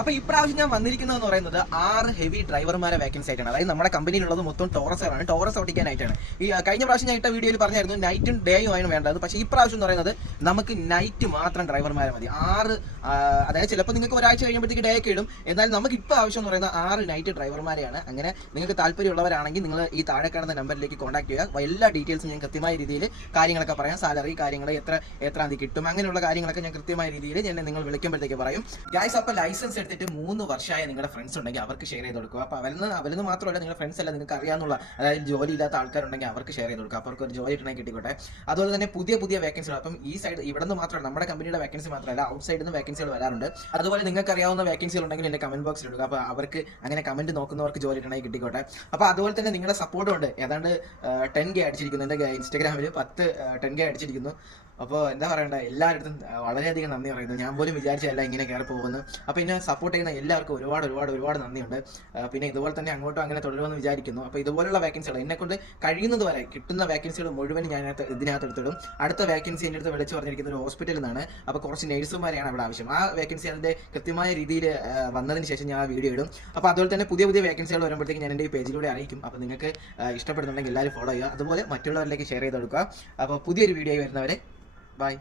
അപ്പോൾ ഇപ്രാവശ്യം ഞാൻ വന്നിരിക്കുന്നതെന്ന് പറയുന്നത് 6 ഹെവി ഡ്രൈവർമാരെ വേക്കൻസി ആയിട്ടാണ്. അതായത് നമ്മുടെ കമ്പനിയിലുള്ളത് മൊത്തം ടോറസുകളാണ്. ടോറസ് ഓടിക്കാനായിട്ടാണ്. ഈ കഴിഞ്ഞ പ്രാവശ്യം ഞാൻ ഇട്ട വീഡിയോയിൽ പറഞ്ഞായിരുന്നു നൈറ്റും ഡേയും ആണ് വേണ്ടത്. പക്ഷേ ഈ പ്രാവശ്യം എന്ന് പറയുന്നത് നമുക്ക് നൈറ്റ് മാത്രം ഡ്രൈവർമാരെ മതി. 6 അതായത് ചിലപ്പോൾ നിങ്ങൾക്ക് ഒരാഴ്ച കഴിയുമ്പോഴത്തേക്ക് ഡേ ഒക്കെ ഇടും. എന്നാൽ നമുക്ക് ഇപ്പോൾ ആവശ്യം എന്ന് പറയുന്നത് 6 നൈറ്റ് ഡ്രൈവർമാരെയാണ്. അങ്ങനെ നിങ്ങൾക്ക് താല്പര്യമുള്ളവരാണെങ്കിൽ നിങ്ങൾ ഈ താഴെ കാണുന്ന നമ്പറിലേക്ക് കോൺടാക്ട് ചെയ്യുക. എല്ലാ ഡീറ്റെയിൽസും ഞാൻ കൃത്യമായ രീതിയിൽ കാര്യങ്ങളൊക്കെ പറയാം. സാലറി കാര്യങ്ങൾ എത്രാം തീയതി കിട്ടും അങ്ങനെയുള്ള കാര്യങ്ങളൊക്കെ ഞാൻ കൃത്യമായ രീതിയിൽ ഞാൻ നിങ്ങൾ വിളിക്കുമ്പോഴത്തേക്ക് പറയും. ഗൈസ്, അപ്പോൾ ലൈസൻസ് എടുത്തിട്ട് 3 വർഷമായ നിങ്ങളുടെ ഫ്രണ്ട്സ് ഉണ്ടെങ്കിൽ അവർക്ക് ഷെയർ ചെയ്ത് കൊടുക്കുക. അപ്പോൾ അവരിന്ന് മാത്രമല്ല, നിങ്ങളുടെ ഫ്രണ്ട്സ് അല്ല, നിങ്ങൾക്ക് അറിയാവുന്ന അതായത് ജോലി ഇല്ലാത്ത ആൾക്കാരുണ്ടെങ്കിൽ അവർക്ക് ഷെയർ ചെയ്ത് കൊടുക്കുക. അപ്പോൾ അവർക്ക് ഒരു ജോലി ഇട്ടുണ്ടെങ്കിൽ കിട്ടിക്കോട്ടെ. അതുപോലെ തന്നെ പുതിയ വേക്കൻസികൾ, അപ്പം ഈ സൈഡ് ഇവിടെ നിന്ന് മാത്രമല്ല, നമ്മുടെ കമ്പനിയുടെ വേക്കൻസി മാത്രമല്ല, ഔട്ട് സൈഡിൽ നിന്ന് വേക്കൻസികൾ വരാറുണ്ട്. അതുപോലെ നിങ്ങൾക്ക് അറിയാവുന്ന വേക്കൻസികൾ ഉണ്ടെങ്കിൽ എൻ്റെ കമന്റ് ബോക്സിൽ ഇടുക. അപ്പോൾ അവർക്ക് അങ്ങനെ കമന്റ് നോക്കുന്നവർക്ക് ജോലി ഇട്ടുണ്ടെങ്കിൽ കിട്ടിക്കോട്ടെ. അപ്പോൾ അതുപോലെ തന്നെ നിങ്ങളുടെ സപ്പോർട്ടും ഉണ്ട്. ഏതാണ്ട് 10K അടിച്ചിരിക്കുന്നു. എൻ്റെ ഇൻസ്റ്റാഗ്രാമിൽ 10K അടിച്ചിരിക്കുന്നു. അപ്പോൾ എന്താ പറയണ്ടേ, എല്ലാവരുടെ വളരെയധികം നന്ദി പറയുന്നു. ഞാൻ പോലും വിചാരിച്ചല്ല ഇങ്ങനെ കയറി പോകുന്നു. അപ്പോൾ ഇതിനെ സപ്പോർട്ട് ചെയ്യുന്ന എല്ലാവർക്കും ഒരുപാട് നന്ദിയുണ്ട്. പിന്നെ ഇതുപോലെ തന്നെ അങ്ങോട്ടും അങ്ങനെ തുടരുമെന്ന് വിചാരിക്കുന്നു. അപ്പോൾ ഇതുപോലുള്ള വേക്കൻസികൾ എന്നെക്കൊണ്ട് കഴിയുന്നത് വരെ കിട്ടുന്ന വേക്കൻസികൾ മുഴുവൻ ഇതിനകത്ത് എടുത്തിടും. അടുത്ത വേക്കൻസി എൻ്റെ അടുത്ത് വിളിച്ച് പറഞ്ഞിരിക്കുന്ന ഒരു ഹോസ്പിറ്റലിൽ നിന്നാണ്. അപ്പോൾ കുറച്ച് നേഴ്സുമാരെയാണ് അവിടെ ആവശ്യം. ആ വേക്കൻസി അതിൻ്റെ കൃത്യമായ രീതിയിൽ വന്നതിന് ശേഷം ഞാൻ ആ വീഡിയോ ഇടും. അപ്പോൾ അതുപോലെ തന്നെ പുതിയ വേക്കൻസികൾ വരുമ്പോഴത്തേക്ക് ഞാൻ എൻ്റെ ഈ പേജിലൂടെ അറിയിക്കും. അപ്പോൾ നിങ്ങൾക്ക് ഇഷ്ടപ്പെടുന്നുണ്ടെങ്കിൽ എല്ലാവരും ഫോളോ ചെയ്യുക. അതുപോലെ മറ്റുള്ളവരിലേക്ക് ഷെയർ ചെയ്ത് കൊടുക്കുക. അപ്പോൾ പുതിയൊരു വീഡിയോ വരുന്നവരെ ബൈ.